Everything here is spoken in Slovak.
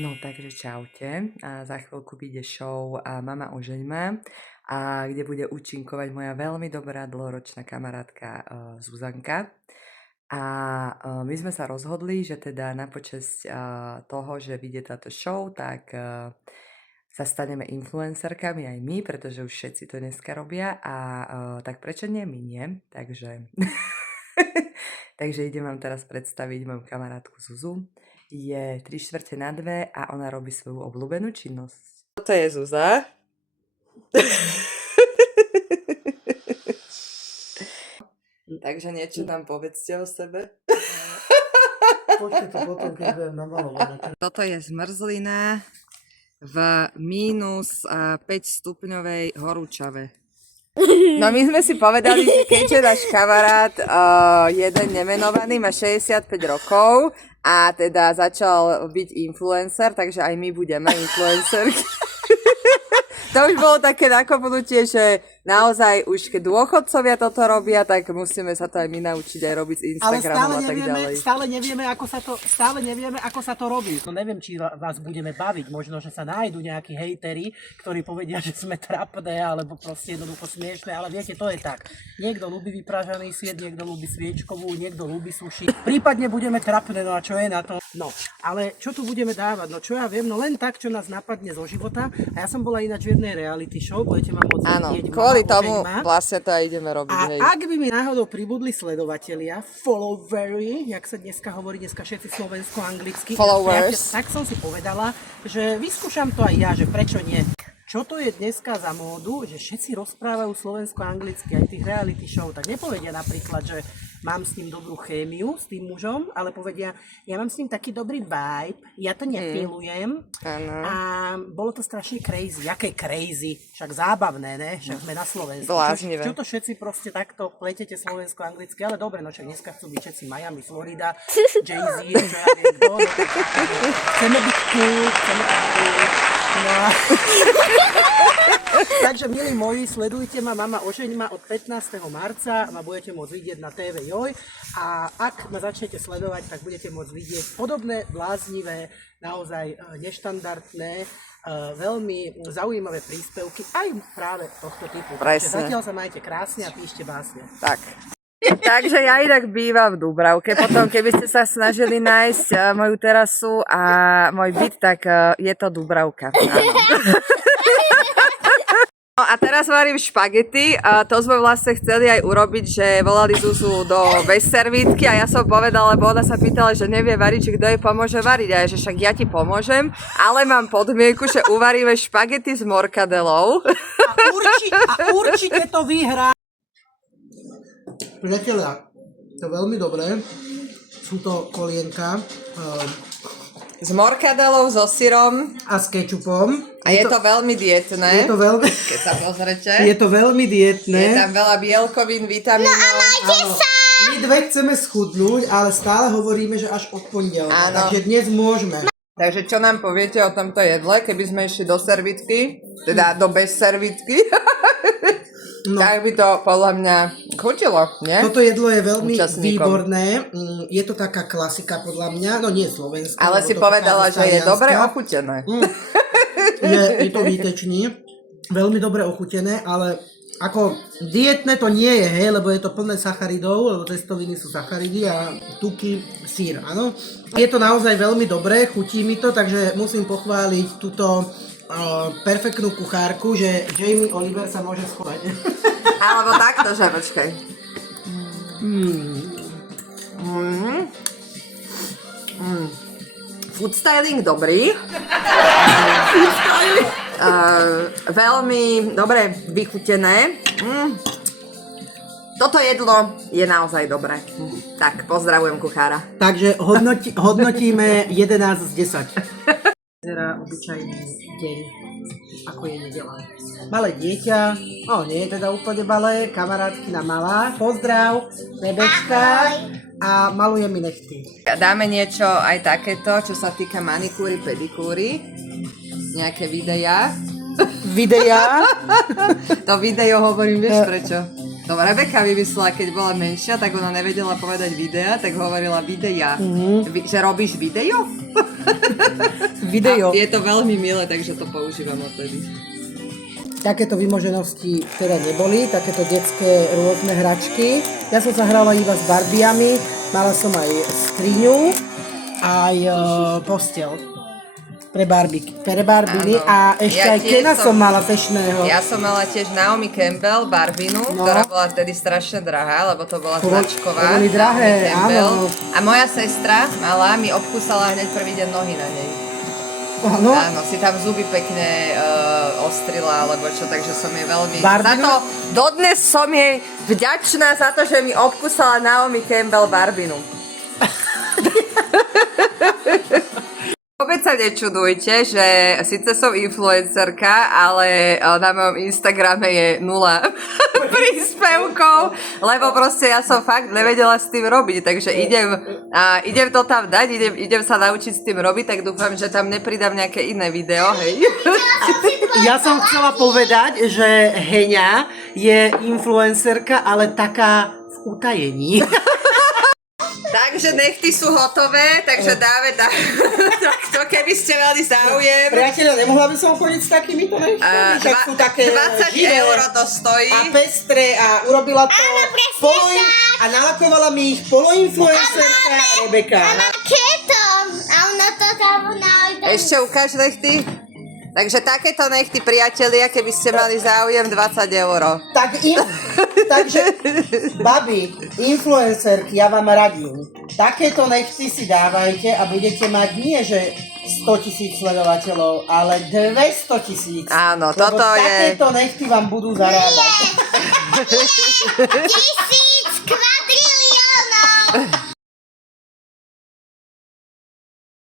No takže čaute. A za chvíľku vyjde show Mama ožeň ma, a kde bude účinkovať moja veľmi dobrá dlhoročná kamarátka Zuzanka. A my sme sa rozhodli, že teda na počesť toho, že vyjde táto show, tak sa staneme influencerkami aj my, pretože už všetci to dneska robia a tak prečo nie my, nie? Takže, takže idem vám teraz predstaviť moju kamarátku Zuzu. Je 3/4 a ona robí svoju obľúbenú činnosť. Toto je Zuza. Takže niečo nám povedzte o sebe. Poďte to potom, keď budem namalované. Toto je zmrzlina v minus 5 stupňovej horúčave. No my sme si povedali, že keďže náš kamarát, jeden nemenovaný, má 65 rokov a teda začal byť influencer, takže aj my budeme influencerky. To už bolo také nakopnutie, že naozaj už keď dôchodcovia toto robia, tak musíme sa to aj my naučiť aj robiť s Instagramom a tak ďalej. Stále nevieme, ako sa to robí. No neviem, či vás budeme baviť. Možno, že sa nájdu nejakí hejteri, ktorí povedia, že sme trapné, alebo proste jednoducho smiešné, ale viete, to je tak. Niekto ľúbi vypražaný sied, niekto ľúbi sviečkovú, niekto ľúbi suši. Prípadne budeme trapné, no a čo je na to? No, ale čo tu budeme dávať? No čo ja viem, no len tak, čo nás napadne zo života. A ja som bola ináč v jednej reality show, budete ma môcť vidieť. Kvôli tomu vlastne to aj ideme robiť, a hej. ak by mi náhodou pribudli sledovatelia, followery, jak sa dneska hovorí, dneska všetci slovensko-anglicky, Followers. tak som si povedala, že vyskúšam to aj ja, že prečo nie. Čo to je dneska za módu, že všetci rozprávajú slovensko-anglicky aj tých reality show, tak nepovedia napríklad, že mám s ním dobrú chémiu, s tým mužom, ale povedia, ja mám s ním taký dobrý vibe, ja to nefilujem. A bolo to strašne crazy. Jaké crazy? Však zábavné, ne? Však sme na Slovensku. Bláznivé. Čo to všetci proste takto pletete slovensko-anglicky, ale dobre, no však dneska chcú byť všetci Miami, Florida, Jay-Z, čo ja viem, to, no, chceme byť cool. No. Takže, milí moji, sledujte ma, Mama ožeň ma od 15. marca, ma budete môcť vidieť na TV Joj a ak ma začnete sledovať, tak budete môcť vidieť podobné, bláznivé, naozaj neštandardné, veľmi zaujímavé príspevky aj práve tohto typu. Takže zatiaľ sa majte krásne a píšte básne. Tak. Takže ja inak bývam v Dúbravke. Potom, keby ste sa snažili nájsť moju terasu a môj byt, tak je to Dúbravka. No a teraz varím špagety. To sme vlastne chceli aj urobiť, že volali Zuzu do bez servítky a ja som povedala, lebo ona sa pýtala, že nevie variť, že kto jej pomôže variť. A ja, že však ja ti pomôžem, ale mám podmienku, že uvaríme špagety s morkadelou. A určite to vyhrá. Priatelia, to je veľmi dobré. Sú to kolienka. S morkadelou, so syrom. A s kečupom. A je to veľmi dietné. Je to veľmi... Keď sa pozrete. Je to veľmi dietné. Je tam veľa bielkovín, vitamínov. No a majte sa! My dve chceme schudnúť, ale stále hovoríme, že až od pondelka. Takže dnes môžeme. Takže čo nám poviete o tomto jedle, keby sme išli do servitky, teda do bez servitky, tak by to podľa mňa chutilo, nie? Toto jedlo je veľmi výborné. Je to taká klasika podľa mňa, no nie slovenská. Ale si povedala, že je dobre ochutené. Je to výtečný, veľmi dobre ochutené, ale ako dietné to nie je, hej, lebo je to plné sacharidov, lebo cestoviny sú sacharidy a tuky, sír, áno. Je to naozaj veľmi dobré, chutí mi to, takže musím pochváliť túto perfektnú kuchárku, že Jamie Oliver sa môže schovať. Alebo takto, že počkaj. Food styling dobrý. Veľmi dobre vychutené. Toto jedlo je naozaj dobré. Tak, pozdravujem kuchára. Takže hodnotíme 11 z 10. Vyzerá obyčajný deň, ako je nedeľa. Malé dieťa, nie je teda úplne malé, kamarátkina malá. Pozdrav, bebečka. A maluje mi nechty. Dáme niečo aj takéto, čo sa týka manikúry, pedikúry. Nejaké videá. Videá? To video hovorím, vieš prečo? To Rebeka vymyslela, keď bola menšia, tak ona nevedela povedať videa, tak hovorila videa. Že robíš video? Video. A je to veľmi milé, takže to používam odtedy. Takéto vymoženosti teda neboli, takéto detské rôzne hračky. Ja som sa hrala iba s Barbiami, mala som aj skriňu, aj postel pre Barbiny a ešte Ja aj tiež Kena som- som mala fešného. Ja som mala tiež Naomi Campbell Barbinu, No. ktorá bola vtedy strašne drahá, lebo to bola značková. Veľmi drahé, Naomi Campbell. áno. A moja sestra malá mi obkúsala hneď prvý deň nohy na nej. Áno. Áno, si tam zuby pekne ostrila, alebo čo, takže som jej veľmi... Barbinu? Za to, dodnes som jej vďačná za to, že mi obkúsala Naomi Campbell Barbinu. Vôbec sa nečudujte, že síce som influencerka, ale na mojom Instagrame je 0 príspevkov, lebo proste ja som fakt nevedela s tým robiť, takže idem to tam dať, idem sa naučiť s tým robiť, tak dúfam, že tam nepridám nejaké iné video, hej. Ja som chcela povedať, že Heňa je influencerka, ale taká v utajení. Takže nechty sú hotové, takže dáme takto, keby ste mali záujem. Priateľa, nemohla by som chodiť s takýmito nechtami? Však sú také 20 živé eur to stojí. a pestré a urobila to a nalakovala mi ich poloinfluencerka Rebeka. Ketom! A ona to tam nájde. Ešte ukáž nechty. Takže takéto nechty, priatelia, keby ste mali záujem, 20 eur. Takže, babi, influencerky, ja vám radím. Takéto nechty si dávajte a budete mať nie, že 100 000 sledovateľov, ale 200 000. Áno, Lebo toto je... takéto nechty vám budú zarábať. 1000!